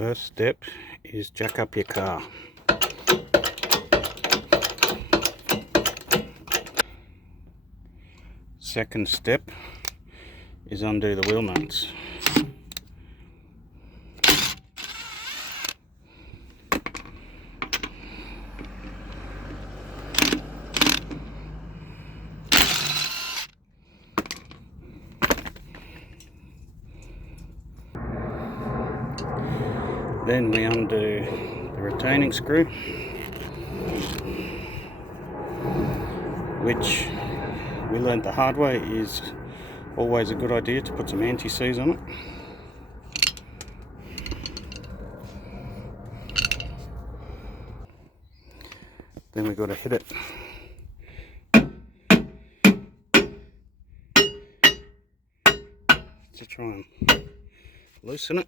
First step is jack up your car. Second step is undo the wheel nuts. Then we undo the retaining screw, which we learned the hard way is always a good idea to put some anti-seize on it. Then we've got to hit it to try and loosen it.